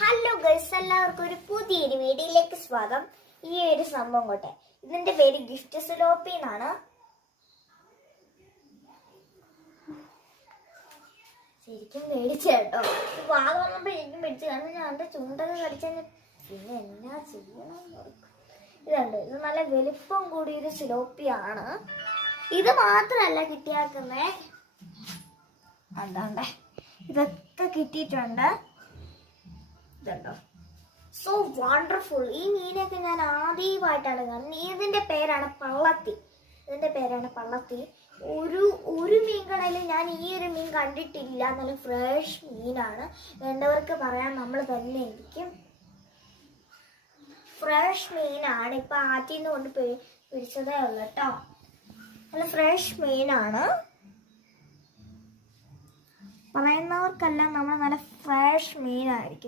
Hello guys, എല്ലാവർക്കും ഒരു പുതിയൊരു വീഡിയോയിലേക്ക് സ്വാഗതം. ഈ ഒരു സംഭവം കോട്ടെ, ഇതിന്റെ പേര് ഗിഫ്റ്റ് സിലോപ്പി എന്നാണ്. ശരിക്കും മേടിച്ച കേട്ടോ. വാഗ വന്നപ്പോൾ എനിക്കും മേടിച്ചു, കാരണം ഞാൻ എൻ്റെ ചുണ്ടൊക്കെ കടിച്ചാൽ പിന്നെ എന്നാ ചെയ്യണം. ഇതുണ്ട്, ഇത് നല്ല വലിപ്പം കൂടിയൊരു സിലോപ്പിയാണ്. ഇത് മാത്രമല്ല കിട്ടിയാക്കുന്നേ, അതാണ്ടേ ഇതൊക്കെ കിട്ടിയിട്ടുണ്ട്. ഇതുണ്ടോ, സോ വണ്ടർഫുൾ. ഈ മീനൊക്കെ ഞാൻ ആദ്യമായിട്ടാണ് കാണുന്നത്. ഇതിന്റെ പേരാണ് പള്ളത്തി. ഒരു മീൻ കടയിൽ ഞാൻ ഈ ഒരു മീൻ കണ്ടിട്ടില്ല. നല്ല ഫ്രഷ് മീനാണ്. വേണ്ടവർക്ക് പറയാൻ നമ്മൾ തന്നെ ഇരിക്കും. ഫ്രഷ് മീനാണ്. ഇപ്പൊ ആറ്റിൽ നിന്ന് കൊണ്ട് പിടിച്ചതേ ഉള്ളു കേട്ടോ. നല്ല ഫ്രഷ് മീനാണ്. പറയുന്നവർക്കെല്ലാം നമ്മൾ നല്ല ഫ്രഷ് മീനായിരിക്കും.